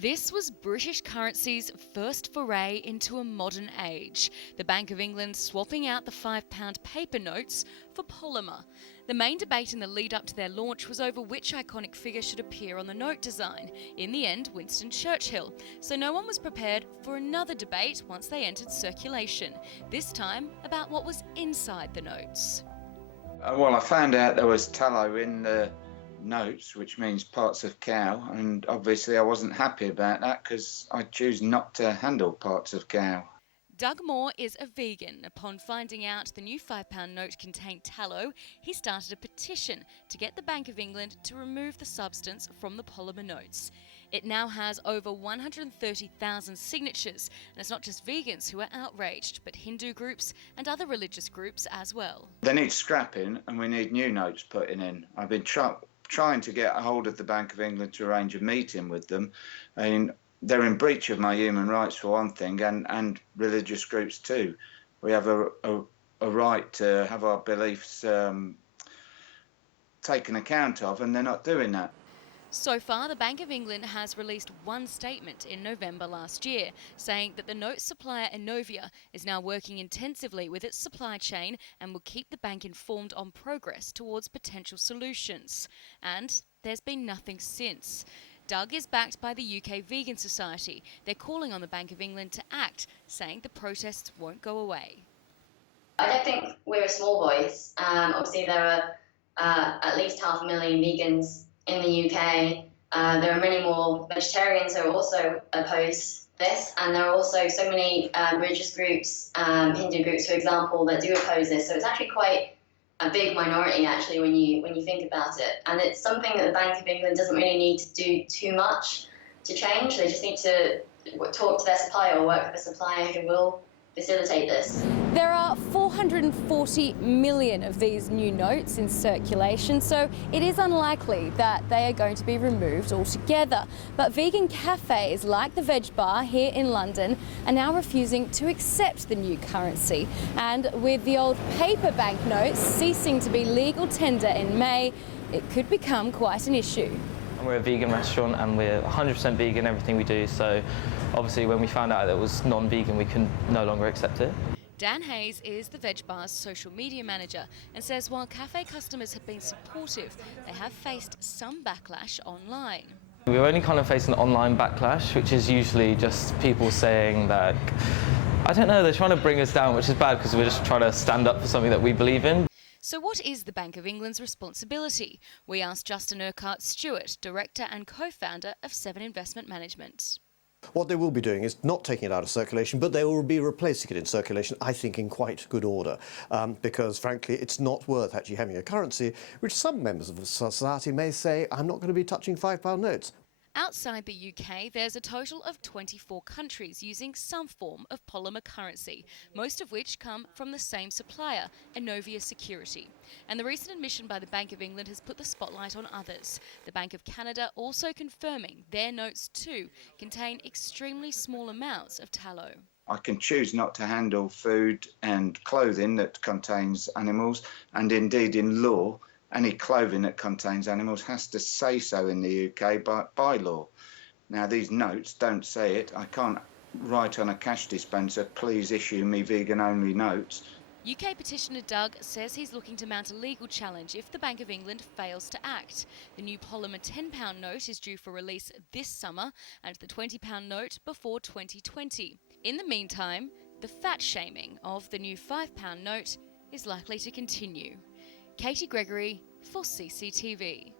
This was British currency's first foray into a modern age, the Bank of England swapping out the £5 paper notes for polymer. The main debate in the lead up to their launch was over which iconic figure should appear on the note design. In the end, Winston Churchill. So no one was prepared for another debate once they entered circulation, this time about what was inside the notes. Well, I found out there was tallow in the notes, which means parts of cow, and obviously I wasn't happy about that because I choose not to handle parts of cow. Doug Moore is a vegan. Upon finding out the new £5 note contained tallow, he started a petition to get the Bank of England to remove the substance from the polymer notes. It now has over 130,000 signatures, and it's not just vegans who are outraged, but Hindu groups and other religious groups as well. They need scrapping and we need new notes putting in. I've been trying to get a hold of the Bank of England to arrange a meeting with them. I mean, they're in breach of my human rights for one thing, and religious groups too. We have a right to have our beliefs taken account of, and they're not doing that. So far, the Bank of England has released one statement in November last year, saying that the note supplier Inovia is now working intensively with its supply chain and will keep the bank informed on progress towards potential solutions. And there's been nothing since. Doug is backed by the UK Vegan Society. They're calling on the Bank of England to act, saying the protests won't go away. I don't think we're a small voice. Obviously, there are at least 500,000 vegans in the UK. There are many more vegetarians who are also opposed to this, and there are also so many religious groups, Hindu groups, for example, that do oppose this. So it's actually quite a big minority, actually, when you think about it. And it's something that the Bank of England doesn't really need to do too much to change. They just need to talk to their supplier or work with a supplier who will facilitate this. There are 440 million of these new notes in circulation, so it is unlikely that they are going to be removed altogether. But vegan cafes like the Veg Bar here in London are now refusing to accept the new currency. And with the old paper banknotes ceasing to be legal tender in May, it could become quite an issue. We're a vegan restaurant and we're 100% vegan, everything we do, so obviously when we found out that it was non-vegan we can no longer accept it. Dan Hayes is the Veg Bar's social media manager and says while cafe customers have been supportive, they have faced some backlash online. We've only kind of faced an online backlash, which is usually just people saying that, I don't know, they're trying to bring us down, which is bad because we're just trying to stand up for something that we believe in. So what is the Bank of England's responsibility? We asked Justin Urquhart-Stewart, director and co-founder of Seven Investment Management. What they will be doing is not taking it out of circulation, but they will be replacing it in circulation, I think, in quite good order. Because, frankly, it's not worth actually having a currency which some members of society may say, I'm not going to be touching £5 notes. Outside the UK, there's a total of 24 countries using some form of polymer currency, most of which come from the same supplier, Inovia Security. And the recent admission by the Bank of England has put the spotlight on others. The Bank of Canada also confirming their notes too contain extremely small amounts of tallow. I can choose not to handle food and clothing that contains animals, and indeed in law, any clothing that contains animals has to say so in the UK by law. Now, these notes don't say it. I can't write on a cash dispenser, please issue me vegan-only notes. UK petitioner Doug says he's looking to mount a legal challenge if the Bank of England fails to act. The new polymer £10 note is due for release this summer and the £20 note before 2020. In the meantime, the fat shaming of the new £5 note is likely to continue. Katie Gregory for CCTV.